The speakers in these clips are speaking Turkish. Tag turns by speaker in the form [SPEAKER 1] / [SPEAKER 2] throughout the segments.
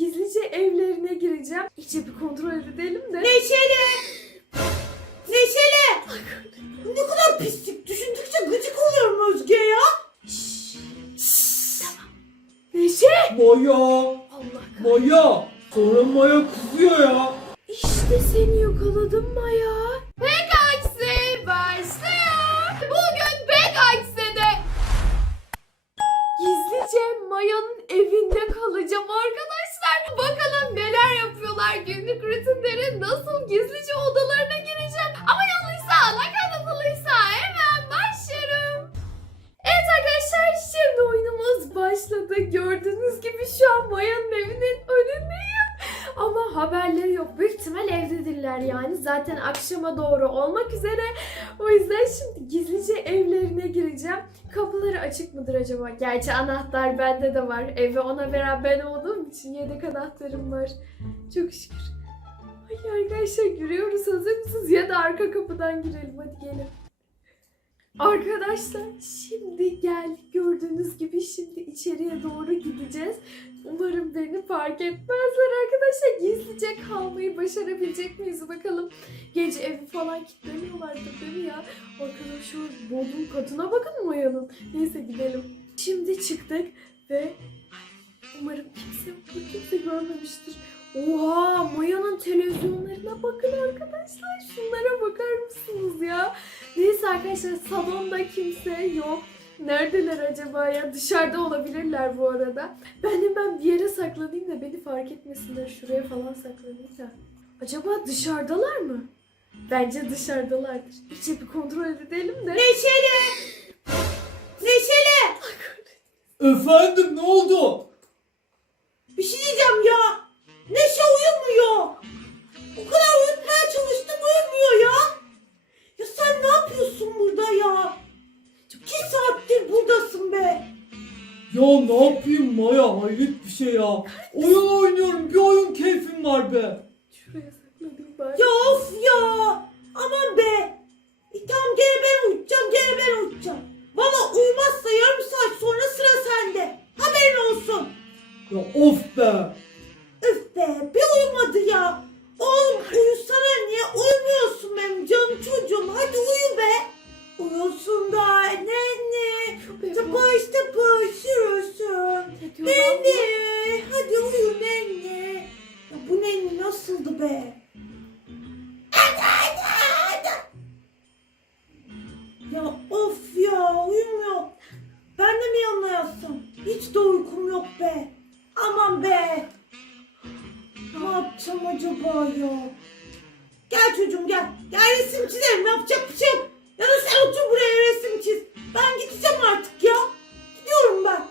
[SPEAKER 1] gizlice evlerine gireceğim. İyice bir kontrol edelim de.
[SPEAKER 2] Neşeli! Neşeli! Ne kadar pislik. Düşündükçe gıcık oluyorum Özge ya.
[SPEAKER 1] Neşe!
[SPEAKER 3] Maya,
[SPEAKER 1] Allah kahretsin.
[SPEAKER 3] Maya. Sonra Maya kızıyor ya.
[SPEAKER 1] İşte seni yakaladım Maya. Pekaksi başlıyor. Bugün Pekaksi'de gizlice Maya'nın evinde kalacağım arkadaşlar. Bakalım neler yapıyorlar günlük rutinleri nasıl gizlice odalarına gireceğim. Ama yanlışsa like atılıysa hemen başlarım. Evet arkadaşlar şimdi oyunumuz başladı. Gördüğünüz gibi şu an Maya'nın evinin önündeyim. Ama haberleri yok. Büyük ihtimal evdedirler yani. Zaten akşama doğru olmak üzere. O yüzden şimdi gizlice evlerine gireceğim. Kapıları açık mıdır acaba? Gerçi anahtar bende de var. Eve ona veren ben olduğum için yedek anahtarım var. Çok şükür. Ay arkadaşlar giriyoruz. Hazır mısınız? Ya da arka kapıdan girelim. Hadi gelin. Arkadaşlar şimdi geldik. Gördüğünüz gibi şimdi içeriye doğru gideceğiz. Umarım beni fark etmezler arkadaşlar. Gizlice kalmayı başarabilecek miyiz bakalım. Gece evi falan kilitleniyorlardır değil mi ya? Arkadaşlar bodrum katına bakın Maya'nın. Neyse gidelim. Şimdi çıktık ve umarım kimse yoktur, kimse görmemiştir. Oha Maya'nın televizyonlarına bakın arkadaşlar. Şunlara bakar mısınız ya? Neyse arkadaşlar salonda kimse yok. Neredeler acaba ya? Dışarıda olabilirler bu arada. Ben hemen bir yere saklanayım da beni fark etmesinler. Şuraya falan saklanayım da. Acaba dışarıdalar mı? Bence dışarıdalardır. İyice bir kontrol edelim de.
[SPEAKER 2] Neşeli! Neşeli!
[SPEAKER 3] Efendim ne oldu?
[SPEAKER 2] Bir şey diyeceğim ya. Ya ne
[SPEAKER 3] yapayım Maya hayret bir şey ya. Oyun oynuyorum bir oyun keyfim var be.
[SPEAKER 1] Şuraya saklanayım bari.
[SPEAKER 2] Ya of ya. Aman be. E, tamam gene ben uyutacağım gene ben uyutacağım. Valla uyumazsa yarım saat sonra sıra sende. Haberin olsun.
[SPEAKER 3] Ya of be.
[SPEAKER 2] Öf be bir uyumadı ya. Oğlum uyusana niye uyumuyorsun benim canım çocuğum. Hadi uyu be. Uyusun da nene. Tıpış tıpış yürüsün.
[SPEAKER 1] Ne?
[SPEAKER 2] Nene. Hadi uyu nene. Ya bu nene nasıldı be? Ya of ya uyumuyor. Ben de mi yanına yatsam? Hiç de uykum yok be. Aman be. Ne yapacağım acaba ya? Gel çocuğum gel. Gel resim çizelim. Yapacak bir şey yok. Ya da sen otur buraya resim çiz. Ben gideceğim artık ya. Gidiyorum ben.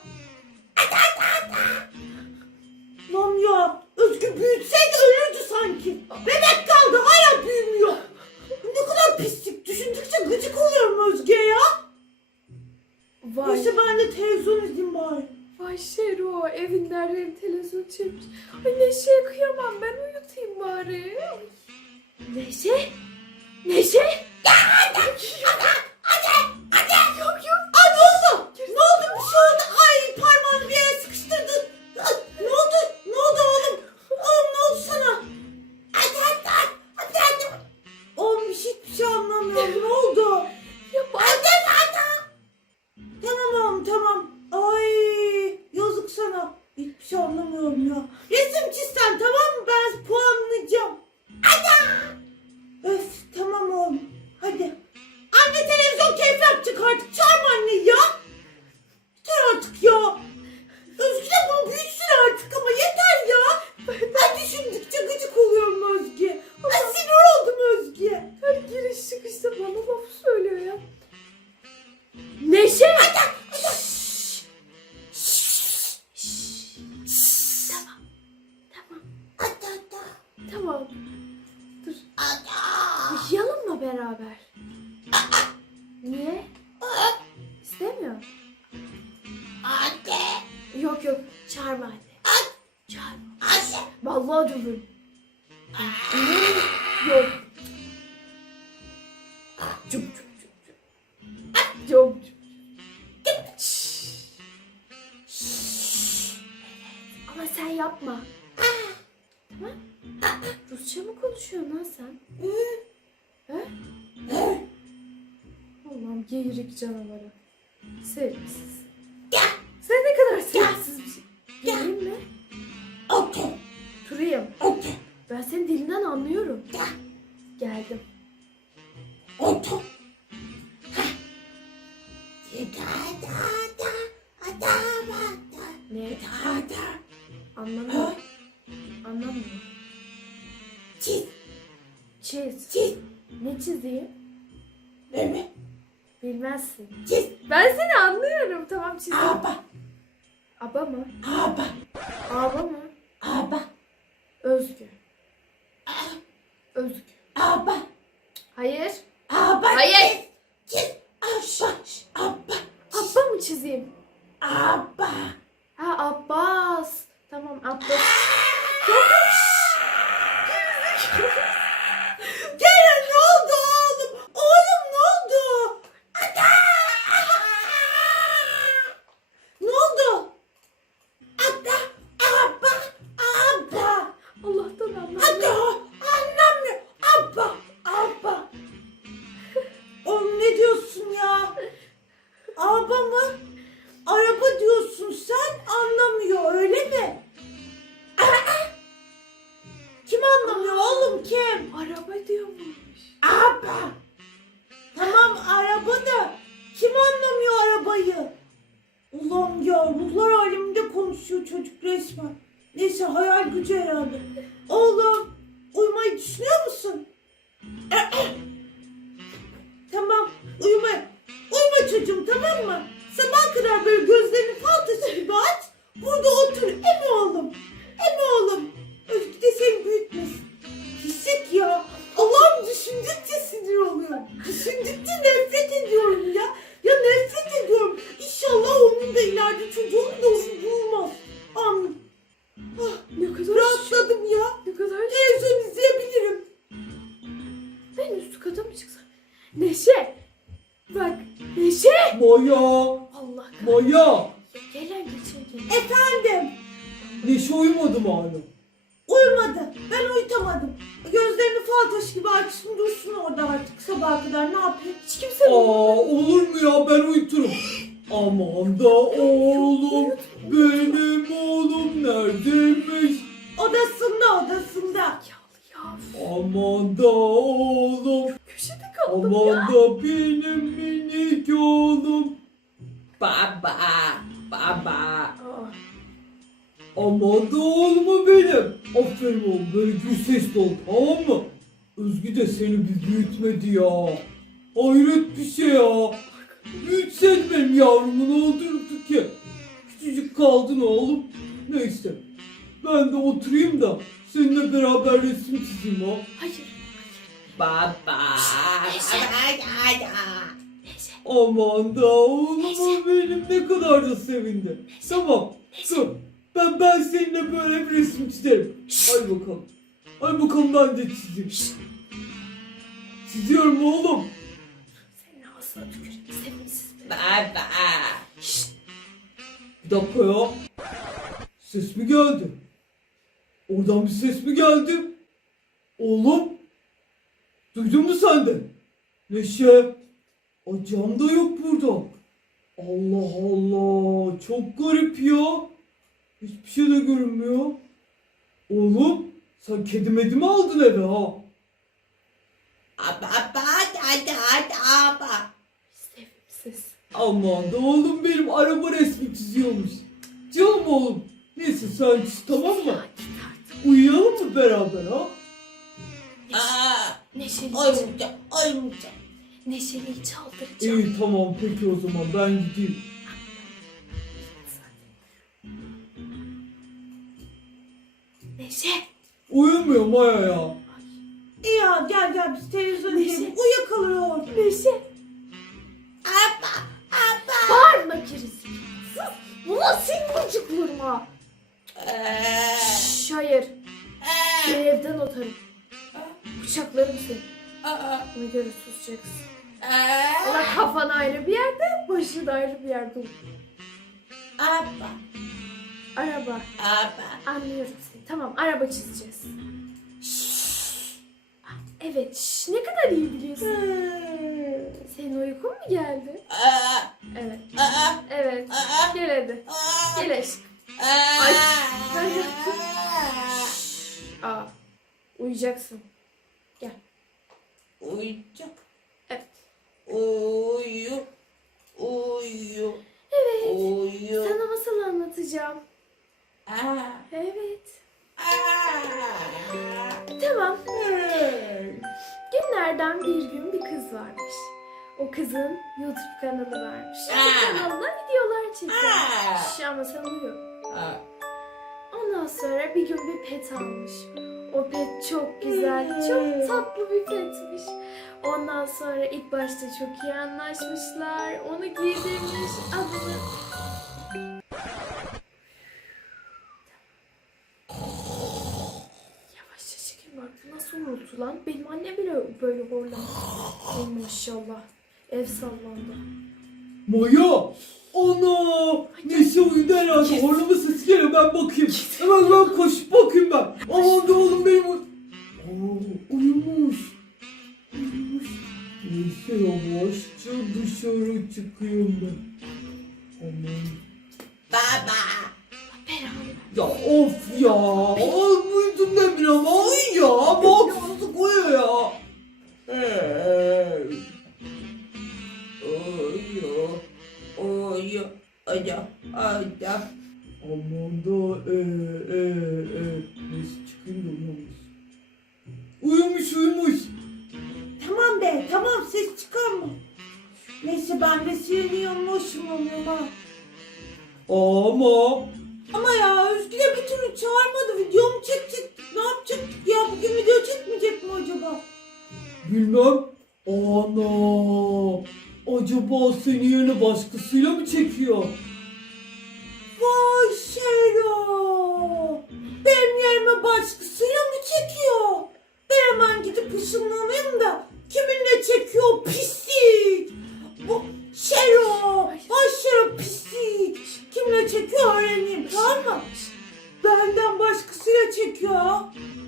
[SPEAKER 2] Lan ya. Özgür büyütseydi ölürdü sanki. Bebek kaldı hala büyümüyor. Ne kadar pislik. Düşündükçe gıcık oluyorum Özge ya.
[SPEAKER 1] Vay.
[SPEAKER 2] Neyse ben de televizyon izleyeyim bari.
[SPEAKER 1] Vay Şero evin derleri televizyon çekmiş. Ay Neşe'ye kıyamam ben uyutayım bari. Neşe? Neşe?
[SPEAKER 2] Hiçbir şey anlamıyorum.
[SPEAKER 1] Ya bak.
[SPEAKER 2] Tamam oğlum Çağırma anne.
[SPEAKER 1] Çağırma. Vallahi dövün. Yok. Cuk cuk cuk cuk. Cuk cuk. Ama sen yapma. Rusça mı konuşuyorsun lan sen? He? Allah'ım geyirik canavarı. Sevimsiz. Geldim.
[SPEAKER 2] Otur. Da da da da da
[SPEAKER 1] Ne?
[SPEAKER 2] da da.
[SPEAKER 1] Anlamıyorum. Anlamıyorum.
[SPEAKER 2] Çiz
[SPEAKER 1] Çiz.
[SPEAKER 2] çiz.
[SPEAKER 1] Ne çizeyim?
[SPEAKER 2] Mehmet
[SPEAKER 1] Bilmezsin.
[SPEAKER 2] çiz.
[SPEAKER 1] Ben seni anlıyorum. Tamam çiz.
[SPEAKER 2] Aba
[SPEAKER 1] Aba mı?
[SPEAKER 2] aba
[SPEAKER 1] Aba mı?
[SPEAKER 2] aba
[SPEAKER 1] Özgü. Özgü.
[SPEAKER 2] Aba
[SPEAKER 1] Hayır.
[SPEAKER 2] aba.
[SPEAKER 1] Hayır.
[SPEAKER 2] Çiz. Aba aba
[SPEAKER 1] Abba mı çizeyim?
[SPEAKER 2] aba.
[SPEAKER 1] Ha Abbas. Tamam Abbas.
[SPEAKER 2] Kerem arabayı? Ulan ya ruhlar aleminde konuşuyor çocuk resmen. Neyse hayal gücü herhalde. Oğlum uyumayı düşünüyor musun? tamam uyuma. Uyuma çocuğum tamam mı? Sabah kadar böyle gözlerini fal taşı gibi aç. Burada otur. Emi oğlum. Emi oğlum. Özgü de seni büyütmesin. Pislik ya. Allah'ım düşündükçe sinir oluyorum. Düşündükçe nefret ediyorum ya. Ya nefret ediyorum. İnşallah onun da ileride çocuğun da bulmaz. Amin. Ah,
[SPEAKER 1] Ne kadar
[SPEAKER 2] rahatladım ya.
[SPEAKER 1] Ne kadar
[SPEAKER 2] Televizyon izleyebilirim.
[SPEAKER 1] Ben üst kata mı çıksam? Neşe. Bak Neşe.
[SPEAKER 3] Maya.
[SPEAKER 1] Allah kahretsin.
[SPEAKER 3] Maya.
[SPEAKER 1] Gelen geçen gelen.
[SPEAKER 2] Efendim.
[SPEAKER 3] Neşe uyumadı mı hala?
[SPEAKER 2] Uyumadı. Ben uyutamadım. Gözlerini fal taşı gibi açsın dursun orada artık sabaha kadar ne yapayım?
[SPEAKER 1] Hiç kimse
[SPEAKER 3] Aa olur mu ya ben uyuturum. Aman da oğlum benim oğlum neredeymiş?
[SPEAKER 2] Odasında odasında.
[SPEAKER 3] Aman da oğlum
[SPEAKER 1] Köşede kaldım
[SPEAKER 3] aman
[SPEAKER 1] ya.
[SPEAKER 3] da benim minik oğlum.
[SPEAKER 2] Baba. Baba.
[SPEAKER 1] Aa,
[SPEAKER 3] Aman da oğlumu benim. Aferin oğlum böyle gür sesli ol tamam mı? Özgü de seni bir büyütmedi ya. Hayret bir şey ya. Büyütsen benim yavrumu ne olurdu ki? Küçücük kaldın oğlum. Neyse. Ben de oturayım da seninle beraber resim çizeyim ha.
[SPEAKER 1] hayır.
[SPEAKER 2] Baba.
[SPEAKER 1] Neşe.
[SPEAKER 3] Aman da oğlumu benim ne kadar da sevindi. Tamam dur. Ben, ben seninle böyle bir resim çizerim. Hadi bakalım. Hadi bakalım ben de çizeyim. Çiziyorum oğlum.
[SPEAKER 1] Senin ağzına tüküreyim. Sevimsiz.
[SPEAKER 2] Baba.
[SPEAKER 3] Bir dakika ya. Ses mi geldi? Oradan bir ses mi geldi? Oğlum. Duydun mu sen de? Neşe. Acam da yok burada. Allah Allah. Çok garip ya. Hiçbir şey de görünmüyor. Oğlum. Sen kedi medi mi aldın eve ha?
[SPEAKER 1] Sevimsiz.
[SPEAKER 3] Aman da oğlum benim araba resmi çiziyormuş. Canım oğlum. Neyse sen çiz tamam mı? Uyuyalım mı beraber ha?
[SPEAKER 1] Neşeli.
[SPEAKER 2] Oymayacağım, oymayacağım.
[SPEAKER 1] Neşeliyi çaldıracağım.
[SPEAKER 3] İyi tamam peki o zaman ben gideyim.
[SPEAKER 1] Neşe.
[SPEAKER 3] Uyumuyor Maya ya.
[SPEAKER 2] İyi ya gel gel biz televizyon
[SPEAKER 1] Neşe.
[SPEAKER 2] izleyelim. Uyuyakalır orada.
[SPEAKER 1] Neşe.
[SPEAKER 2] Abba, abba.
[SPEAKER 1] Bağırma krizi. Sus. Ulan senin çocukluğuma. Şşş hayır. Seni evden atarım. Bıçaklarım seni. Ona göre susacaksın. Ulan kafan ayrı bir yerde, başın ayrı bir yerde olur.
[SPEAKER 2] Abba.
[SPEAKER 1] Araba.
[SPEAKER 2] Araba.
[SPEAKER 1] Anlıyorum seni. Tamam araba çizeceğiz. Evet. şş, ne kadar iyi biliyorsun. Senin uykun mu geldi?
[SPEAKER 2] Aa,
[SPEAKER 1] Evet.
[SPEAKER 2] aa,
[SPEAKER 1] Evet. Gel hadi. Gel aşkım. Ay, ben yaptım. Aa. Uyuyacaksın.
[SPEAKER 2] Uyuyacak.
[SPEAKER 1] Evet.
[SPEAKER 2] Uyu. Uyu.
[SPEAKER 1] Evet.
[SPEAKER 2] Uyu.
[SPEAKER 1] Sana masal anlatacağım. Evet. Tamam. Günlerden bir gün bir kız varmış. O kızın YouTube kanalı varmış. O kanalına videolar çekiyor.
[SPEAKER 2] Aa.
[SPEAKER 1] Şş, ama.
[SPEAKER 2] Aa.
[SPEAKER 1] Ondan sonra bir gün bir pet almış. O pet çok güzel, çok tatlı bir petmiş. Ondan sonra ilk başta çok iyi anlaşmışlar. Onu giydirmiş, adını... unuttu lan. Benim annem bile böyle horlamaz. Ay maşallah. Ev sallandı.
[SPEAKER 3] Maya! Ana! Neşe uyudu herhalde. Horlama sesi geliyor. Ben bakayım. Hemen ben koşup bakayım ben. Aman da oğlum benim. uy- Aa, uyumuş. Uyumuş. Neyse yavaşça dışarı çıkıyorum ben. Aman.
[SPEAKER 2] Baba.
[SPEAKER 3] Ya of ya. Ay uyudun demin ama. Ay ya. Bu bilmem. Ana. Acaba seni yerine başkasıyla mı çekiyor?
[SPEAKER 2] Vay Şero. Benim yerime başkasıyla mı çekiyor? Ben hemen gidip ışınlanayım da kiminle çekiyor pislik. Bu Şero. Vay Şero pislik. Kimle çekiyor öğreneyim tamam mı? Benden başkasıyla çekiyor.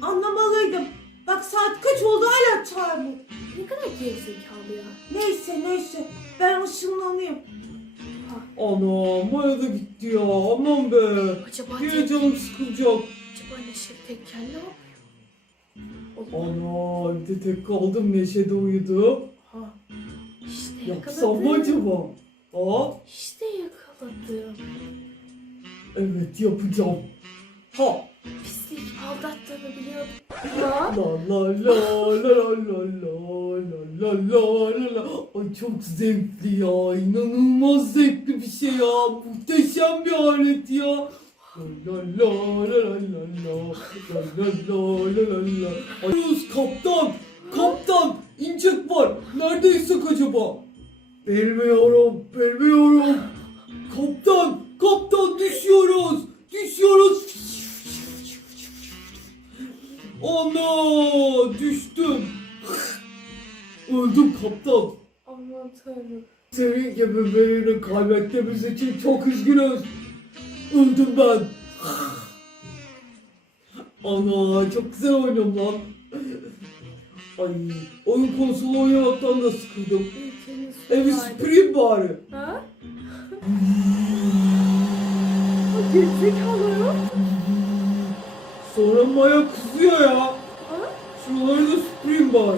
[SPEAKER 2] Anlamalıydım. Bak saat kaç oldu hala çağırmıyor.
[SPEAKER 1] Ne kadar gerizekalı ya.
[SPEAKER 2] Neyse neyse ben ışınlanayım.
[SPEAKER 3] Ana Maya da gitti ya. Aman be.
[SPEAKER 1] Acaba
[SPEAKER 3] Yine
[SPEAKER 1] tek,
[SPEAKER 3] canım sıkılacak.
[SPEAKER 1] acaba Neşe tekken ne yapıyor? Allah.
[SPEAKER 3] Ana evde tek kaldım. Neşe de uyudu.
[SPEAKER 1] Ha. İşte
[SPEAKER 3] Yapsam mı
[SPEAKER 1] yakaladım.
[SPEAKER 3] acaba? Aa,
[SPEAKER 1] İşte yakaladım.
[SPEAKER 3] evet yapacağım. Ha. La la la la la la la la la la Ay çok zevkli ya. İnanılmaz zevkli bir şey ya. Muhteşem bir alet ya. La la la la la la la la la la la Arıyoruz kaptan. Kaptan. İncek var. Neredeysek acaba? Bilmiyorum. Bilmiyorum. Kaptan. Kaptan düşüyoruz. Düşüyoruz. Ana düştüm. Öldüm kaptan.
[SPEAKER 1] Aman tanrım.
[SPEAKER 3] Senin gibi birini kaybettiğimiz için çok üzgünüz. Öldüm ben. Ana çok güzel oynuyorum lan. Ay oyun konsolu oynamaktan da sıkıldım. Evi süpüreyim bari.
[SPEAKER 1] Ha? Gerizekalı.
[SPEAKER 3] Sonra Maya kızıyor ya.
[SPEAKER 1] Ha?
[SPEAKER 3] Şuraları da süpüreyim bari.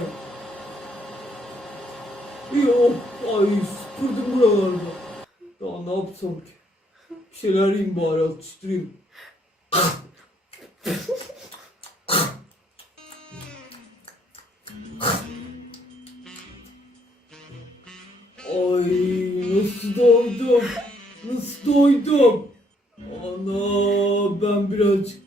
[SPEAKER 3] İyi oh, ay süpürdüm buralarda. Ya ne yapsam ki? Bir şeyler yiyeyim bari atıştırayım. Ay nasıl doydum? Nasıl doydum? Ana ben birazcık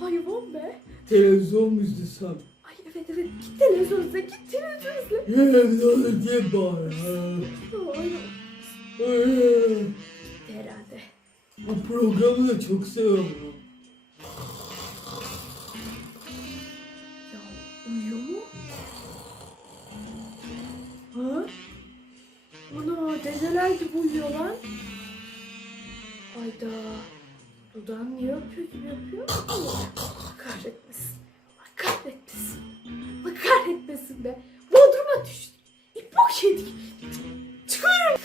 [SPEAKER 1] Hayvan be.
[SPEAKER 3] Televizyon mu izlesem?
[SPEAKER 1] Ay evet evet git televizyon izle git televizyon izle.
[SPEAKER 3] Evde diye bari.
[SPEAKER 1] Ay,
[SPEAKER 3] Ee,
[SPEAKER 1] herhalde.
[SPEAKER 3] Bu programı da çok seviyorum.
[SPEAKER 1] Öpüyor gibi yapıyor? Allah kahretmesin. Allah kahretmesin. Allah kahretmesin be. Bodruma düştük. İpok yedik. Çıkıyorum.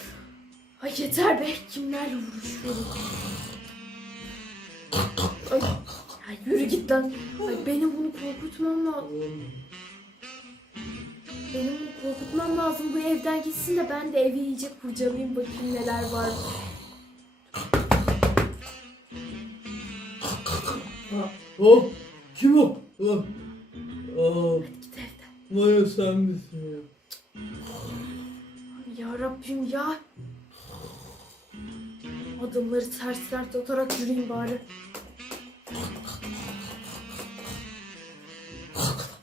[SPEAKER 1] Ay yeter be. Kimlerle vuruşuyorum. Ay, ay yürü git lan. Ay benim bunu korkutmam lazım. Benim bunu korkutmam lazım. Bu evden gitsin de ben de evi iyice kurcalayayım bakayım neler var.
[SPEAKER 3] Ha, oh, kim o? Oh, oh,
[SPEAKER 1] Git evden.
[SPEAKER 3] Maya sen misin?
[SPEAKER 1] Ya Rabbim ya. Adımları ters ters atarak yürüyeyim bari.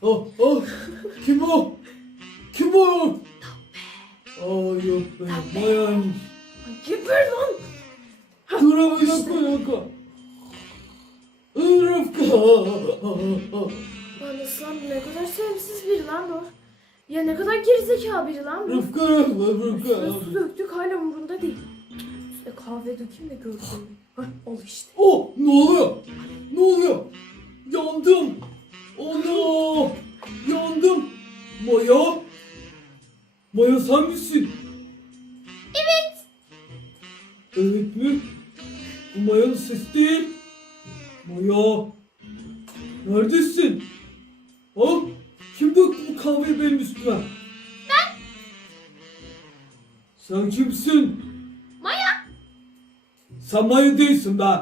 [SPEAKER 3] Oh, oh, kim o? Kim o? Aa yok be, Maya'ymış.
[SPEAKER 1] Ay geber lan.
[SPEAKER 3] Dur ama dakika, bir Rıfkı.
[SPEAKER 1] Lan Aslan ne kadar sevimsiz biri lan bu. Ya ne kadar gerizekalı biri lan bu.
[SPEAKER 3] Rıfkı, Rıfkı, Rıfkı.
[SPEAKER 1] su döktük hala umurunda değil. Üstüne kahve dökeyim de görsün. Hah al işte.
[SPEAKER 3] Oh, ne oluyor? Ne oluyor? Yandım. Ana, yandım. Maya. Maya sen misin? Evet. Evet mi? Bu Maya'nın sesi değil. Maya. Neredesin? Ha? Kim döktü bu kahveyi benim üstüme? Ben. Sen kimsin?
[SPEAKER 1] Maya.
[SPEAKER 3] Sen Maya değilsin be.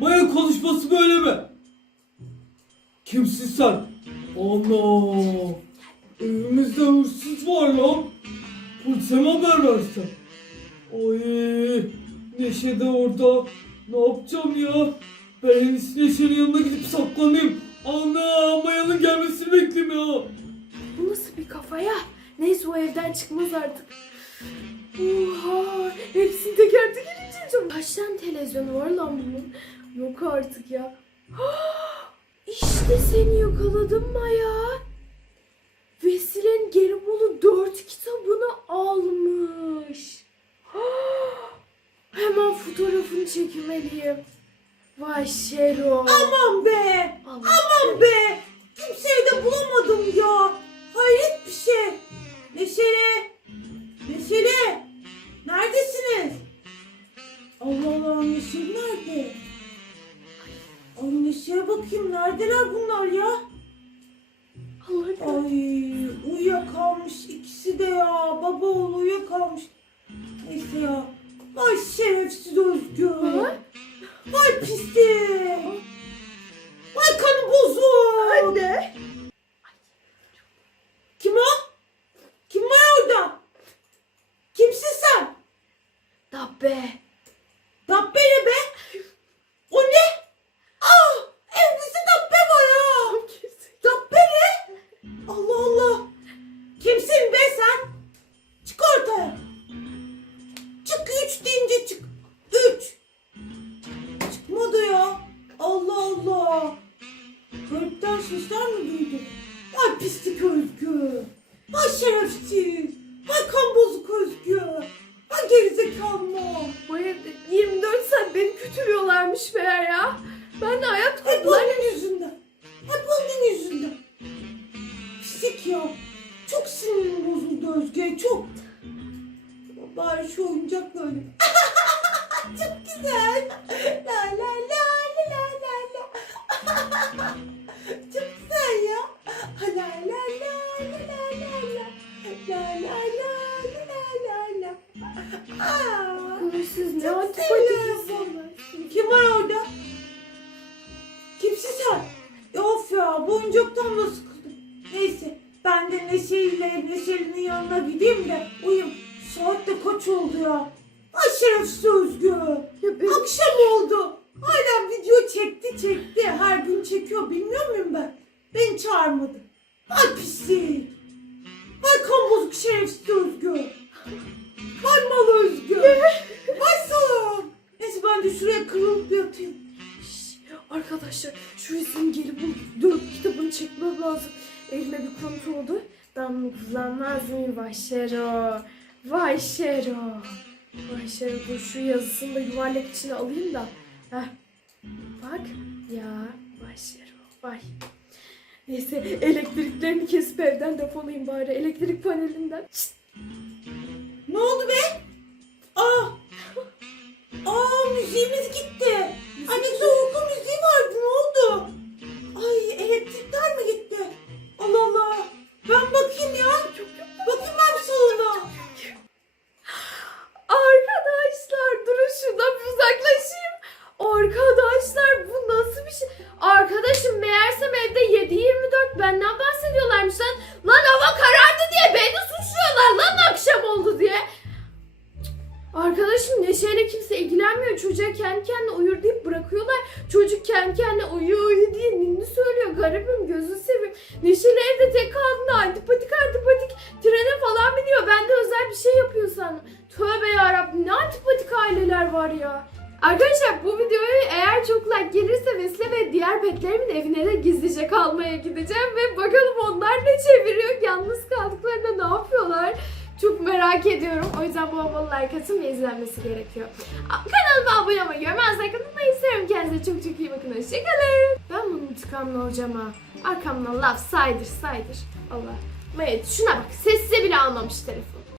[SPEAKER 3] Maya konuşması böyle mi? Kimsin sen? Ana. Evimizde hırsız var lan. Polise mi haber versen? Ay. Neşe de orada. Ne yapacağım ya? Ben en iyisi Neşe'nin yanına gidip saklanayım. Ana Maya'nın gelmesini bekleyeyim.
[SPEAKER 1] Bu nasıl bir kafa ya? Neyse o evden çıkmaz artık. Oha! Hepsini teker teker inceleyeceğim. Kaç tane televizyonu var lan bunun? Yok artık ya. işte seni yakaladım Maya. Vesile'nin Gelibolu dört kitabını almış. Hemen fotoğrafını çekmeliyim. Vay Şero.
[SPEAKER 2] Aman be.
[SPEAKER 1] Allah.
[SPEAKER 2] Aman be. Kimseyi de bulamadım ya. Hayret bir şey. Neşeli. Neşeli. Neredesiniz? Allah Allah Neşeli nerede? Ay Neşe'ye bakayım neredeler bunlar ya?
[SPEAKER 1] Allah
[SPEAKER 2] Ay uyuyakalmış ikisi de ya. Baba oğlu uyuyakalmış. Neyse ya. Vay şerefsiz Özgür.
[SPEAKER 1] Ha?
[SPEAKER 2] Vay pislik. Vay kanı bozuk.
[SPEAKER 1] Kötülüyorlarmış meğer ya. Ben de hayat
[SPEAKER 2] gideyim de uyuyayım. Saat de kaç oldu ya? Ay şerefsiz Özgür. Akşam oldu. Hala video çekti çekti. Her gün çekiyor bilmiyor muyum ben? Beni çağırmadı. Ay pislik. Ay kan bozuk şerefsiz Özgür. Ay mal Özgür. Ay salak. Neyse ben de şuraya kırılıp yatayım.
[SPEAKER 1] Şş, Arkadaşlar şu isim gelip bu dört kitabını çekmem lazım. Elime bir kontrol oldu. Ben bunu kullanmaz mıyım? Vay Şero. Vay Şero. Ay şey dur şu yazısını da yuvarlak içine alayım da. Heh. Bak ya vay Şero vay. Neyse elektriklerini kesip evden defolayım bari elektrik panelinden. Şşt,
[SPEAKER 2] Ne oldu be? Aa! Aa müziğimiz gitti.
[SPEAKER 1] Kendi kendine uyur deyip bırakıyorlar. Çocuk kendi kendine uyuyor uyu diye ninni söylüyor. Garibim gözü seveyim. Neşe'yle evde tek kaldığında antipatik antipatik trene falan biniyor. Ben de özel bir şey yapıyor sandım. Tövbe yarabbim ne antipatik aileler var ya. Arkadaşlar bu videoyu eğer çok like gelirse Vesile ve diğer petlerimin evine de gizlice kalmaya gideceğim ve bakalım onlar ne çeviriyor, yalnız kaldıklarında ne yapıyorlar. Çok merak ediyorum. O yüzden bol bol like atın ve izlenmesi gerekiyor. Kanalıma abone olmayı, görmezden kalın. isterim. Kendinize çok çok iyi bakın. Hoşçakalın. Ben bunun intikamını alacağım ha. Arkamdan laf saydır saydır. Allah. Evet şuna bak. Sessize bile almamış telefonu.